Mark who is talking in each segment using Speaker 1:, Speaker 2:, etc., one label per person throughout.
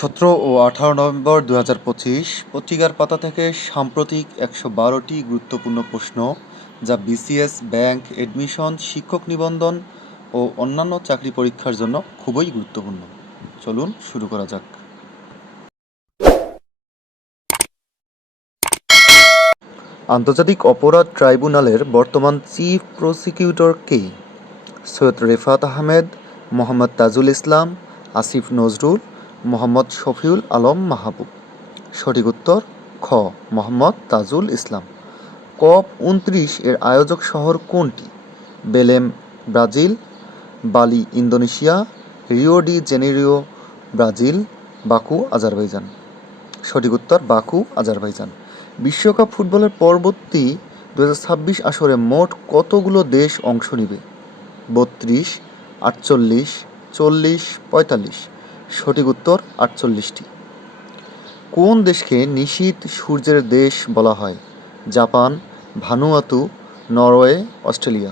Speaker 1: সতেরো ও আঠারো নভেম্বর দু হাজার পঁচিশ পত্রিকার পাতা থেকে সাম্প্রতিক একশো বারোটি গুরুত্বপূর্ণ প্রশ্ন, যা বিসিএস, ব্যাংক, এডমিশন, শিক্ষক নিবন্ধন ও অন্যান্য চাকরি পরীক্ষার জন্য খুবই গুরুত্বপূর্ণ। চলুন শুরু করা যাক। আন্তর্জাতিক অপরাধ ট্রাইব্যুনালের বর্তমান চিফ প্রসিকিউটর কে? সৈয়দ রেফাত আহমেদ, মোহাম্মদ তাজুল ইসলাম, আসিফ নজরুল মোহাম্মদ শফিউল আলম মাহবুব। সঠিক উত্তর, খ, মোহাম্মদ তাজুল ইসলাম। কপ উনত্রিশ এর আয়োজক শহর কোনটি? Belem, Brazil, Bali, Indonesia, Rio de Janeiro, Brazil, Baku, Azerbaijan. সঠিক উত্তর, বাকু, আজারবাইজান। বিশ্বকাপ ফুটবলের পরবর্তী দু হাজার ছাব্বিশ আসরে মোট কতগুলো দেশ অংশ নেবে? বত্রিশ, আটচল্লিশ, চল্লিশ, পঁয়তাল্লিশ। সঠিক উত্তর আটচল্লিশটি। কোন দেশকে নিশীত সূর্যের দেশ বলা হয়? Japan, Vanuatu, Norway, Australia.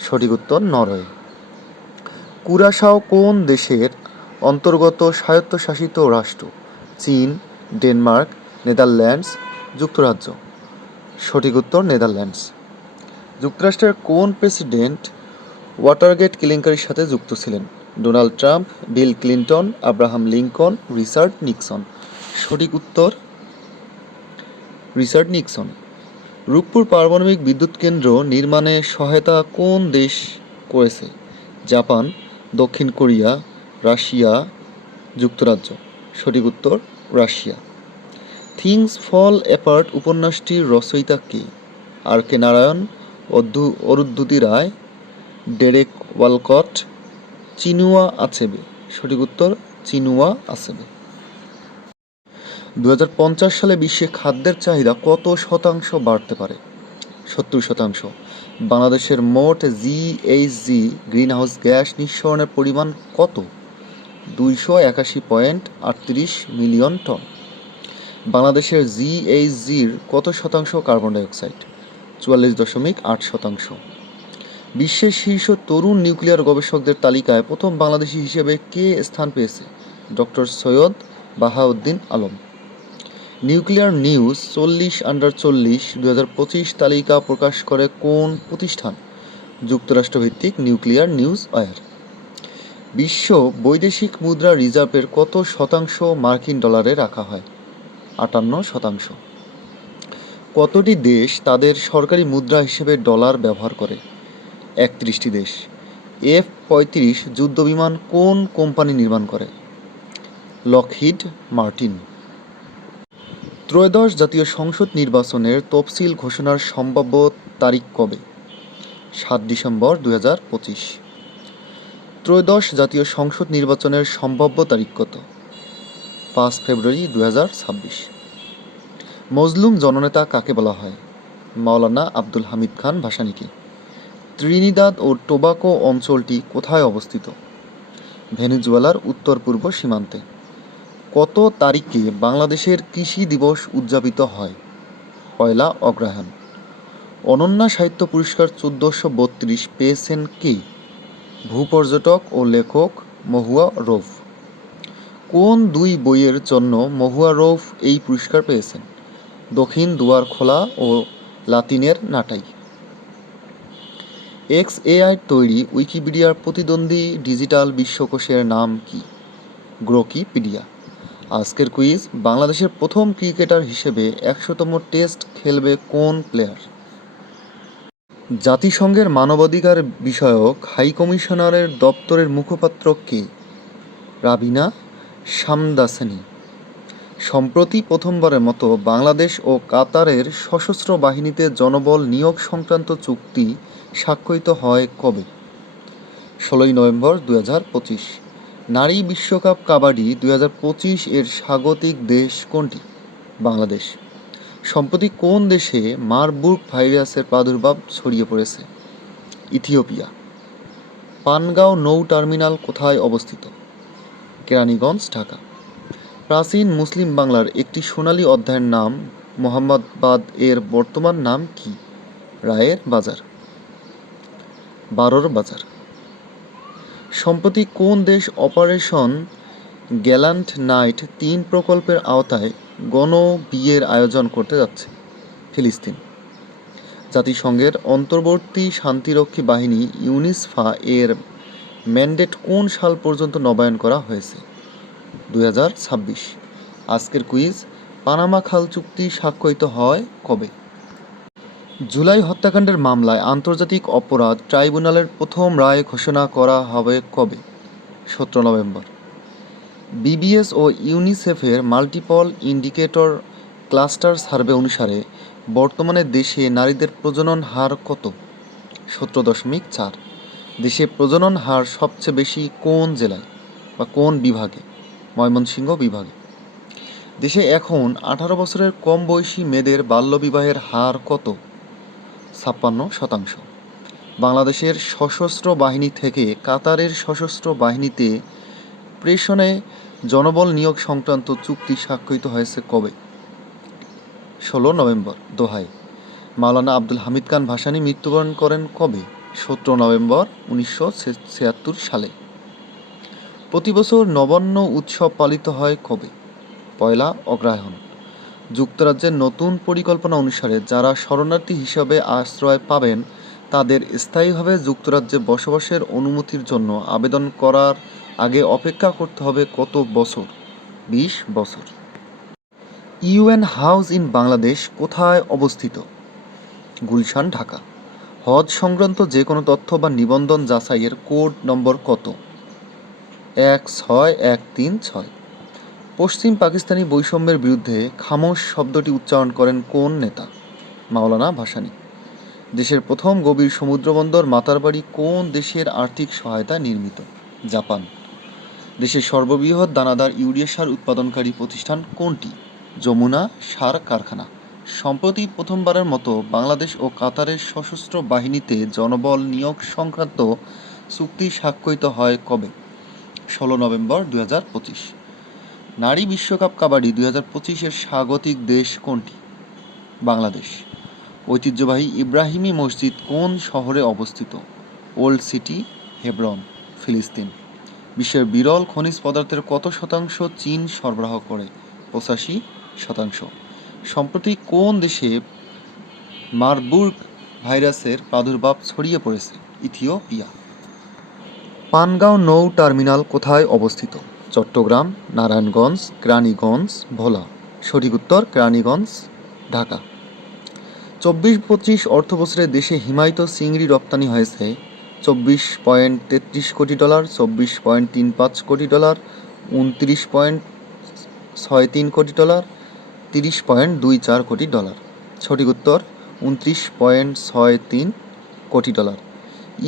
Speaker 1: সঠিক উত্তর, নরওয়ে। কুরাশাও কোন দেশের অন্তর্গত স্বায়ত্তশাসিত রাষ্ট্র? চীন, ডেনমার্ক, নেদারল্যান্ডস, যুক্তরাজ্য। সঠিক উত্তর, নেদারল্যান্ডস। যুক্তরাষ্ট্রের কোন প্রেসিডেন্ট ওয়াটারগেট কেলেঙ্কারির সাথে যুক্ত ছিলেন? Donald Trump, Bill Clinton, Abraham Lincoln, Richard Nixon. সঠিক উত্তর, রিচার্ড নিক্সন। রূপপুর পারমাণবিক বিদ্যুৎ কেন্দ্র নির্মাণে সহায়তা কোন দেশ করেছে? জাপান, দক্ষিণ কোরিয়া, রাশিয়া, যুক্তরাজ্য। সঠিক উত্তর, রাশিয়া। থিংস ফল অ্যাপার্ট উপন্যাসটির রচয়িতা কে? R K Narayan Arundhati Roy, Derek Walcott Chinua Achebe সঠিক উত্তর, চিনুয়া আছেবে দু সালে বিশ্বে খাদ্যের চাহিদা কত শতাংশ বাড়তে পারে? সত্তর শতাংশ। বাংলাদেশের মোট জিএইচজি গ্রিনহাউস গ্যাস নিঃসরণের পরিমাণ কত? দুইশো একাশি পয়েন্ট আটত্রিশ মিলিয়ন টন। বাংলাদেশের জিএইচজির কত শতাংশ কার্বন ডাইঅক্সাইড? চুয়াল্লিশ দশমিক আট শতাংশ। বিশ্বের শীর্ষ তরুণ নিউক্লিয়ার গবেষকদের তালিকায় প্রথম বাংলাদেশি হিসেবে কে স্থান পেয়েছে? Doctor Syed Bahauddin Alam. Nuclear news চল্লিশ আন্ডার চল্লিশ দু তালিকা প্রকাশ করে কোন প্রতিষ্ঠান? যুক্তরাষ্ট্রভিত্তিক নিউক্লিয়ার নিউজ ওয়ার। বিশ্ব বৈদেশিক মুদ্রা রিজার্ভের কত শতাংশ মার্কিন ডলারে রাখা হয়? আটান্ন শতাংশ। কতটি দেশ তাদের সরকারি মুদ্রা হিসেবে ডলার ব্যবহার করে? একত্রিশটি দেশ। এফ পঁয়ত্রিশ যুদ্ধবিমান কোন কোম্পানি নির্মাণ করে? Lockheed, Martin. ত্রয়োদশ জাতীয় সংসদ নির্বাচনের তফসিল ঘোষণার সম্ভাব্য তারিখ কবে? সাত ডিসেম্বর দু হাজার পঁচিশ। ত্রয়োদশ জাতীয় সংসদ নির্বাচনের সম্ভাব্য তারিখ কত? পাঁচ ফেব্রুয়ারি দু হাজার ছাব্বিশ। মজলুম জননেতা কাকে বলা হয়? মাওলানা আব্দুল হামিদ খান ভাসানীকে। ত্রিনিদাদ ও টোবাকো অঞ্চলটি কোথায় অবস্থিত? ভেনেজুয়েলার উত্তর পূর্ব সীমান্তে। কত তারিখে বাংলাদেশের কৃষি দিবস উদযাপিত হয়? পয়লা অগ্রহায়ণ। অনন্যা সাহিত্য পুরস্কার চোদ্দোশো বত্রিশ পেয়েছেন কে? ভূপর্যটক ও লেখক মহুয়া রৌফ। কোন দুই বইয়ের জন্য মহুয়া রৌফ এই পুরস্কার পেয়েছেন? দক্ষিণ দুয়ার খোলা ও লাতিনের নাটাই। এক্স এআই তৈরি উইকিপিডিয়ার প্রতিদ্বন্দ্বী ডিজিটাল বিশ্বকোষের নাম কি? গ্রোকিপিডিয়া। আজকের কুইজ, বাংলাদেশের প্রথম ক্রিকেটার হিসেবে একশোতম টেস্ট খেলবে কোন প্লেয়ার? জাতিসংঘের মানবাধিকার বিষয়ক হাই কমিশনারের দপ্তরের মুখপাত্র কে? রাবিনা সামদাসানি। সম্প্রতি প্রথমবারের মতো বাংলাদেশ ও কাতারের সশস্ত্র বাহিনীতে জনবল নিয়োগ সংক্রান্ত চুক্তি স্বাক্ষরিত হয় কবে? ষোলোই নভেম্বর দু পঁচিশ। নারী বিশ্বকাপ কাবাডি দু পঁচিশ এর স্বাগতিক দেশ কোনটি? বাংলাদেশ। সম্প্রতি কোন দেশে মারবুর্গ ভাইরাসের প্রাদুর্ভাব ছড়িয়ে পড়েছে? ইথিওপিয়া। পানগাঁও নৌ টার্মিনাল কোথায় অবস্থিত? কেরানীগঞ্জ, ঢাকা। প্রাচীন মুসলিম বাংলার একটি সোনালী অধ্যায়ের নাম মোহাম্মদবাদ এর বর্তমান নাম কি? রায়ের বাজার। বারোর বাজার। সম্প্রতি কোন দেশ অপারেশন গ্যালান্ট নাইট তিন প্রকল্পের আওতায় গণ বিয়ের আয়োজন করতে যাচ্ছে ফিলিস্তিন? জাতিসংঘের অন্তর্বর্তী শান্তিরক্ষী বাহিনী ইউনিসফা এর ম্যান্ডেট কোন সাল পর্যন্ত নবায়ন করা হয়েছে? দু হাজার ছাব্বিশ। আজকের কুইজ, পানামা খাল চুক্তি স্বাক্ষরিত হয় কবে? জুলাই হত্যাকাণ্ডের মামলায় আন্তর্জাতিক অপরাধ ট্রাইব্যুনালের প্রথম রায় ঘোষণা করা হবে কবে? সতেরো নভেম্বর। বিবিএস ও ইউনিসেফের মাল্টিপল ইন্ডিকেটর ক্লাস্টার সার্ভে অনুসারে বর্তমানে দেশে নারীদের প্রজনন হার কত? সতেরো দশমিক চার। দেশে প্রজনন হার সবচেয়ে বেশি কোন জেলায় বা কোন বিভাগে? ময়মনসিংহ বিভাগে। দেশে এখন আঠারো বছরের কম বয়সী মেয়েদের বাল্যবিবাহের হার কত? ছাপ্পান্ন শতাংশ। বাংলাদেশের সশস্ত্র বাহিনী থেকে কাতারের সশস্ত্র বাহিনীতে প্রেষণে জনবল নিয়োগ সংক্রান্ত চুক্তি স্বাক্ষরিত হয়েছে কবে? ষোলো নভেম্বর, দোহায়। মাওলানা আব্দুল হামিদ খান ভাসানী মৃত্যুবরণ করেন কবে? সতেরো নভেম্বর, উনিশশো ছিয়াত্তর সালে। প্রতি বছর নবান্ন উৎসব পালিত হয় কবে? পয়লা অগ্রহায়ণ। যুক্তরাজ্যের নতুন পরিকল্পনা অনুসারে যারা শরণার্থী হিসাবে আশ্রয় পাবেন, তাদের স্থায়ীভাবে যুক্তরাজ্যে বসবাসের অনুমতির জন্য আবেদন করার আগে অপেক্ষা করতে হবে কত বছর? বিশ বছর। ইউএন হাউস ইন বাংলাদেশ কোথায় অবস্থিত? গুলশান, ঢাকা। হজ সংক্রান্ত যে কোনো তথ্য বা নিবন্ধন যাচাইয়ের কোড নম্বর কত? এক ছয় এক তিন ছয়। পশ্চিম পাকিস্তানি বৈষম্যের বিরুদ্ধে খামোশ শব্দটি উচ্চারণ করেন কোন নেতা? মাওলানা ভাসানী। দেশের প্রথম গভীর সমুদ্রবন্দর মাতারবাড়ি কোন দেশের আর্থিক সহায়তায় নির্মিত? জাপান। দেশের সর্ববৃহৎ দানাদার ইউরিয়া সার উৎপাদনকারী প্রতিষ্ঠান কোনটি? যমুনা সার কারখানা। সম্প্রতি প্রথমবারের মতো বাংলাদেশ ও কাতারের সশস্ত্র বাহিনীতে জনবল নিয়োগ সংক্রান্ত চুক্তি স্বাক্ষরিত হয় কবে? ষোলো নভেম্বর দু হাজার পঁচিশ। নারী বিশ্বকাপ কাবাডি দুই হাজার পঁচিশের স্বাগতিক দেশ কোনটি? বাংলাদেশ। ঐতিহ্যবাহী ইব্রাহিমী মসজিদ কোন শহরে অবস্থিত? ওল্ড সিটি, হেব্রন, ফিলিস্তিন। বিশ্বের বিরল খনিজ পদার্থের কত শতাংশ চীন সরবরাহ করে? পঁচাশি শতাংশ। সম্প্রতি কোন দেশে মারবুর্গ ভাইরাসের প্রাদুর্ভাব ছড়িয়ে পড়েছে? ইথিওপিয়া। পানগাঁও নৌ টার্মিনাল কোথায় অবস্থিত? চট্টগ্রাম, নারায়ণগঞ্জ, কেরানীগঞ্জ, ভোলা। সঠিক উত্তর, কেরানীগঞ্জ, ঢাকা। চব্বিশ পঁচিশ অর্থবছরে দেশে হিমায়িত চিংড়ি রপ্তানি হয়েছে। চব্বিশ পয়েন্ট তেত্রিশ কোটি ডলার, চব্বিশ পয়েন্ট তিন পাঁচ কোটি ডলার, উনত্রিশ পয়েন্ট ছয় তিন কোটি ডলার, তিরিশ পয়েন্ট দুই চার কোটি ডলার। সঠিক উত্তর, উনত্রিশ পয়েন্ট ছয় তিন কোটি ডলার।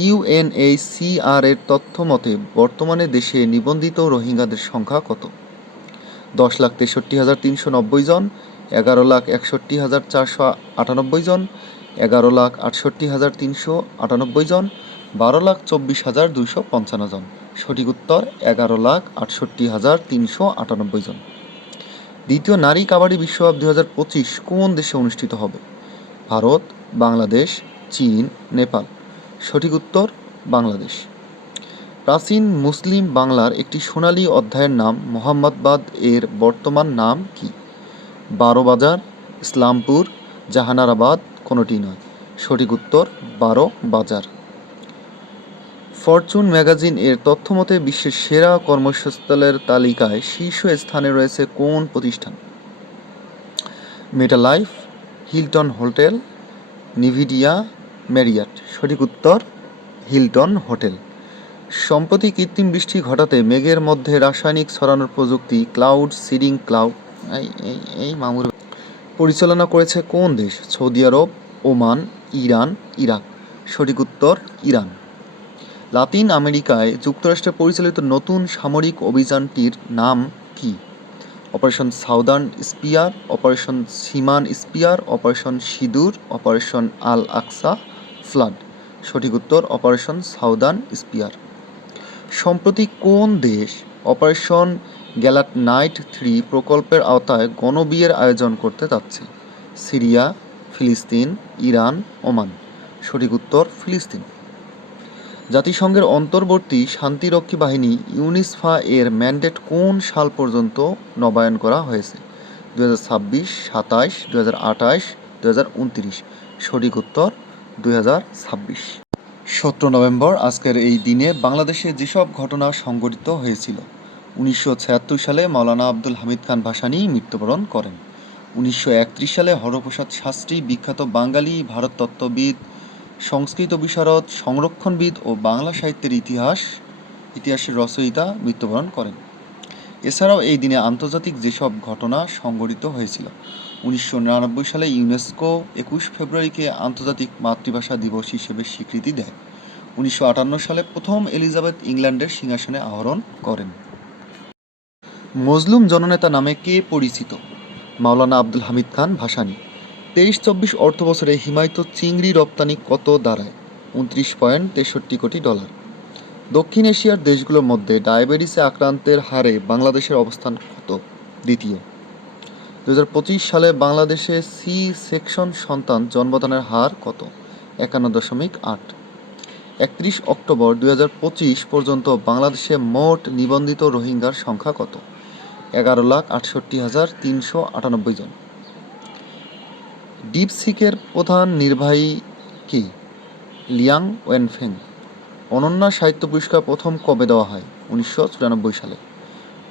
Speaker 1: ইউএনএইচসিআর এর তথ্য মতে, বর্তমানে দেশে নিবন্ধিত রোহিঙ্গাদের সংখ্যা কত? দশ লাখ তেষট্টি হাজার তিনশো নব্বই জন, এগারো লাখ একষট্টি হাজার চারশো আটানব্বই জন, এগারো লাখ আটষট্টি হাজার তিনশো আটানব্বই জন, বারো লাখ চব্বিশ হাজার দুইশো পঞ্চান্ন জন। সঠিক উত্তর, এগারো লাখ আটষট্টি হাজার তিনশো আটানব্বই জন। দ্বিতীয় নারী কাবাডি বিশ্বকাপ দু হাজার পঁচিশ কোন দেশে অনুষ্ঠিত হবে? ভারত, বাংলাদেশ, চীন, নেপাল। সঠিক উত্তর, বাংলাদেশ। প্রাচীন মুসলিম বাংলার একটি সোনালী অধ্যায়ের নাম মোহাম্মদবাদ এর বর্তমান নাম কি? বারোবাজার ইসলামপুর, জাহানারাবাদ কোনোটি নয়। সঠিক উত্তর, বারো বাজার। ফরচুন ম্যাগাজিন এর তথ্যমতে বিশ্বের সেরা কর্মস্থলের তালিকায় শীর্ষ স্থানে রয়েছে কোন প্রতিষ্ঠান? মেটালাইফ, হিলটন হোটেল, নিভিডিয়া ম্যারিয়াট সঠিক উত্তর, হিলটন হোটেল। সম্প্রতি কৃত্রিম বৃষ্টি ঘটাতে মেঘের মধ্যে রাসায়নিক ছড়ানোর প্রযুক্তি ক্লাউড সিডিং ক্লাউড এই এই মামুর পরিচালনা করেছে কোন দেশ? Saudi Arabia, Oman, Iran, Iraq. সঠিক উত্তর, ইরান। লাতিন আমেরিকায় যুক্তরাষ্ট্রে পরিচালিত নতুন সামরিক অভিযানটির নাম কি? Operation southern spear, operation সীমান spear, operation Sindoor, operation Al Aqsa flood. সঠিক উত্তর, অপারেশন সাউদার্ন স্পিয়ার। সম্প্রতি কোন দেশ অপারেশন গ্যালাট নাইট থ্রি প্রকল্পের আওতায় গণবিয়ের আয়োজন করতে যাচ্ছে? সিরিয়া, ফিলিস্তিন, ইরান, ওমান। সঠিক উত্তর, ফিলিস্তিন। জাতিসংঘের অন্তর্বর্তী শান্তিরক্ষী বাহিনী ইউনিসফা এর ম্যান্ডেট কোন সাল পর্যন্ত নবায়ন করা হয়েছে? দু হাজার ছাব্বিশ, সাতাইশ দু হাজার আঠাইশ দু হাজার উনত্রিশ। সঠিক উত্তর দুই সতেরো নভেম্বর আজকের এই দিনে বাংলাদেশে যেসব ঘটনা সংঘটিত হয়েছিল, উনিশশো ছিয়াত্তর সালে মাওলানা আব্দুল হামিদ খান ভাসানী মৃত্যুবরণ করেন। উনিশশো একত্রিশ সালে হরপ্রসাদ শাস্ত্রী বিখ্যাত বাঙালি ভারত তত্ত্ববিদ সংস্কৃত বিশারদ, সংরক্ষণবিদ ও বাংলা সাহিত্যের ইতিহাস, ইতিহাসের রচয়িতা মৃত্যুবরণ করেন। এছাড়াও এই দিনে আন্তর্জাতিক যেসব ঘটনা সংঘটিত হয়েছিল উনিশশো নিরানব্বই সালে ইউনেস্কো একুশ ফেব্রুয়ারিকে আন্তর্জাতিক মাতৃভাষা দিবস হিসেবে স্বীকৃতি দেয়। উনিশশো আটান্ন সালে প্রথম এলিজাবেথ ইংল্যান্ডের সিংহাসনে আহরণ করেন। মজলুম জননেতা নামে কে পরিচিত? মাওলানা আব্দুল হামিদ খান ভাসানী। তেইশ চব্বিশ অর্থ বছরে হিমায়িত চিংড়ি রপ্তানি কত দাঁড়ায়? উনত্রিশ পয়েন্ট তেষট্টি কোটি ডলার। দক্ষিণ এশিয়ার দেশগুলোর মধ্যে ডায়াবেটিসে আক্রান্তের হারে বাংলাদেশের অবস্থান কত? দ্বিতীয় দুই হাজার পঁচিশ সালে বাংলাদেশে সি সেকশন সন্তান জন্মদানের হার কত? একান্ন দশমিক আট। একত্রিশ অক্টোবর দু হাজার পঁচিশ পর্যন্ত বাংলাদেশে মোট নিবন্ধিত রোহিঙ্গার সংখ্যা কত? এগারো লাখ আটষট্টি হাজার তিনশো আটানব্বই জন। ডিপসিকের প্রধান নির্বাহী কি? লিয়াং ওয়েনফেং। অনন্যা সাহিত্য পুরস্কার প্রথম কবে দেওয়া হয়? উনিশশো চুরানব্বই সালে।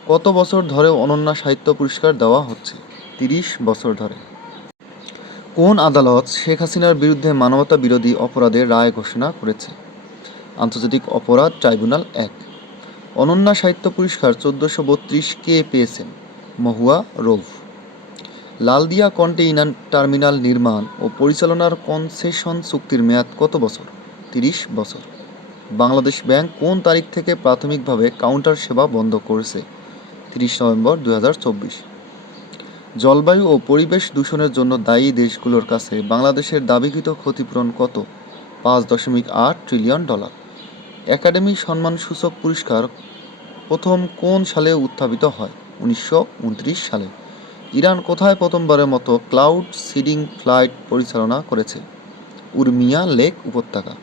Speaker 1: কত বছর ধরে অনন্যা সাহিত্য পুরস্কার দেওয়া হচ্ছে? তিরিশ বছর ধরে। কোন আদালত শেখ হাসিনার বিরুদ্ধে মানবতা বিরোধী অপরাধের রায় ঘোষণা করেছে? আন্তর্জাতিক অপরাধ ট্রাইব্যুনাল এক। অনন্যা সাহিত্য পুরস্কার চোদ্দোশো বত্রিশ কে পেয়েছেন? মহুয়া রোভ লালদিয়া কন্টেইনার টার্মিনাল নির্মাণ ও পরিচালনার কনসেশন চুক্তির মেয়াদ কত বছর? তিরিশ বছর। বাংলাদেশ ব্যাংক কোন তারিখ থেকে প্রাথমিকভাবে কাউন্টার সেবা বন্ধ করেছে? তিরিশ নভেম্বর দুই হাজার চব্বিশ। জলবায়ু ও পরিবেশ দূষণের জন্য দায়ী দেশগুলোর কাছে বাংলাদেশের দাবিকৃত ক্ষতিপূরণ কত? পাঁচ দশমিক আট ট্রিলিয়ন ডলার। একাডেমি সম্মানসূচক পুরস্কার প্রথম কোন সালে উত্থাপিত হয়? উনিশশো উনত্রিশ সালে। ইরান কোথায় প্রথমবারের মতো ক্লাউড সিডিং ফ্লাইট পরিচালনা করেছে? উর্মিয়া লেক উপত্যকা।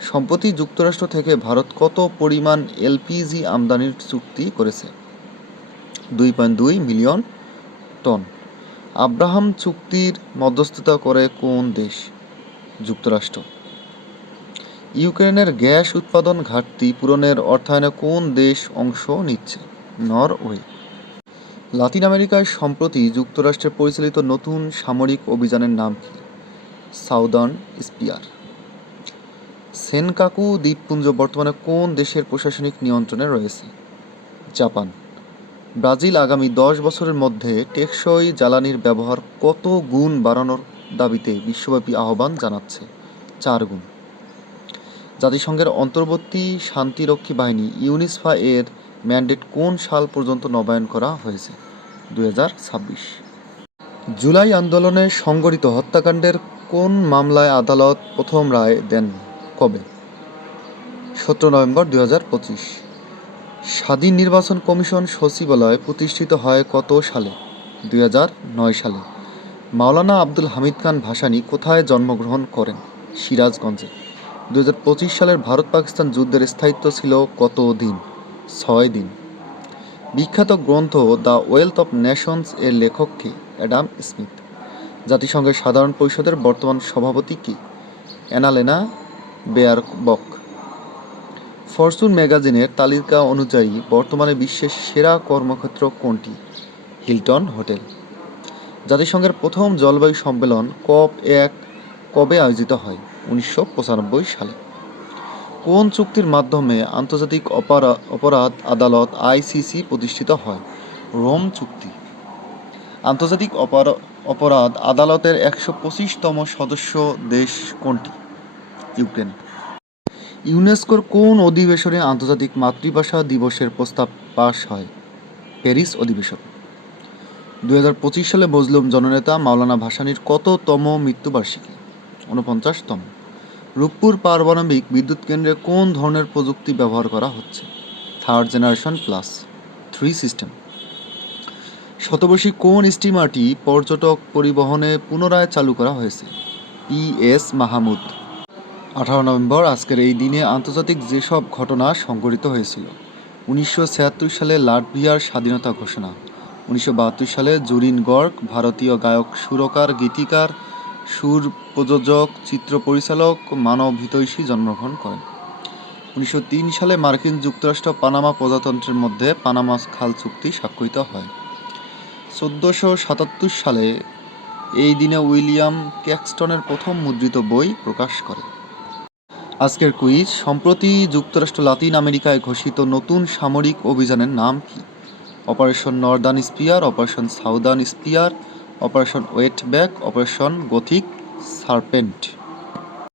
Speaker 1: সম্প্রতি যুক্তরাষ্ট্র থেকে ভারত কত পরিমাণ এলপিজি আমদানির চুক্তি করেছে? দুই পয়েন্ট দুই মিলিয়ন টন আব্রাহাম চুক্তির মধ্যস্থতা করে কোন দেশ? যুক্তরাষ্ট্র। ইউক্রেনের গ্যাস উৎপাদন ঘাটতি পূরণের অর্থায়নে কোন দেশ অংশ নিচ্ছে? নরওয়ে। লাতিন আমেরিকায় সম্প্রতি যুক্তরাষ্ট্রে পরিচালিত নতুন সামরিক অভিযানের নাম কি? Southern spear. সেনকাকু দ্বীপপুঞ্জ বর্তমানে কোন দেশের প্রশাসনিক নিয়ন্ত্রণে রয়েছে? জাপান। ব্রাজিল আগামী দশ বছরের মধ্যে টেকসই জ্বালানির ব্যবহার কত গুণ বাড়ানোর দাবিতে বিশ্বব্যাপী আহ্বান জানাচ্ছে চার গুণ। জাতিসংঘের অন্তর্বর্তী শান্তিরক্ষী বাহিনী ইউনিসফা এর ম্যান্ডেট কোন সাল পর্যন্ত নবায়ন করা হয়েছে? দু হাজার ছাব্বিশ। জুলাই আন্দোলনে সংগঠিত হত্যাকাণ্ডের কোন মামলায় আদালত প্রথম রায় দেন কবে? সতেরো নভেম্বর দু হাজার পঁচিশ। স্বাধীন নির্বাচন কমিশন সচিবালয় প্রতিষ্ঠিত হয় কত সালে? দুই সালে। মাওলানা আব্দুল হামিদ খান ভাসানী কোথায় জন্মগ্রহণ করেন? সিরাজগঞ্জে। দুই হাজার পঁচিশ সালের ভারত পাকিস্তান যুদ্ধের স্থায়িত্ব ছিল কত দিন ছয় দিন। বিখ্যাত গ্রন্থ দ্য ওয়েলথ অফ নেশনস এর লেখক কে? Adam Smith. জাতিসংঘের সাধারণ পরিষদের বর্তমান সভাপতি কি? অ্যানালেনা বেয়ার বক ফরচুন ম্যাগাজিনের তালিকা অনুযায়ী বর্তমানে বিশ্বের সেরা কর্মক্ষেত্র কোনটি? Hilton hotel. জাতিসংঘের প্রথম জলবায়ু সম্মেলন কপ এক কবে আয়োজিত হয়? উনিশশো পঁচানব্বই সালে। কোন চুক্তির মাধ্যমে আন্তর্জাতিক অপরা- অপরাধ আদালত আইসিসি প্রতিষ্ঠিত হয়? রোম চুক্তি। আন্তর্জাতিক অপরা- অপরাধ আদালতের একশো পঁচিশতম সদস্য দেশ কোনটি? ইউক্রেন। ইউনেস্কোর কোন অধিবেশনে আন্তর্জাতিক মাতৃভাষা দিবসের প্রস্তাব পাশ হয়? প্যারিস অধিবেশন। দু হাজার পঁচিশ সালে মজলুম জননেতা মাওলানা ভাসানীর কততম মৃত্যুবার্ষিকী? ঊনপঞ্চাশতম। রূপপুর পারমাণবিক বিদ্যুৎ কেন্দ্রে কোন ধরনের প্রযুক্তি ব্যবহার করা হচ্ছে? Third generation plus three system. শতবর্ষী কোন স্টিমারটি পর্যটক পরিবহনে পুনরায় চালু করা হয়েছে? P S Mahmud. আঠারো নভেম্বর আজকের এই দিনে আন্তর্জাতিক যেসব ঘটনা সংঘটিত হয়েছিল, উনিশশো ছিয়াত্তর সালে লাটভিয়ার স্বাধীনতা ঘোষণা, উনিশশো বাহাত্তর সালে জুরিন গর্গ, ভারতীয় গায়ক, সুরকার, গীতিকার, সুর প্রযোজক, চিত্র পরিচালক, মানব হিতৈষী জন্মগ্রহণ করেন। উনিশশো তিন সালে মার্কিন যুক্তরাষ্ট্র পানামা প্রজাতন্ত্রের মধ্যে পানামা খাল চুক্তি স্বাক্ষরিত হয়। চোদ্দোশো সাতাত্তর সালে এই দিনে উইলিয়াম ক্যাক্সটনের প্রথম মুদ্রিত বই প্রকাশ করে। আজকের কুইজ সম্প্রতি যুক্তরাষ্ট্র লাতিন আমেরিকায় ঘোষিত নতুন সামরিক অভিযানের নাম কি? Operation northern spear operation southern spear operation wait back operation gothic serpent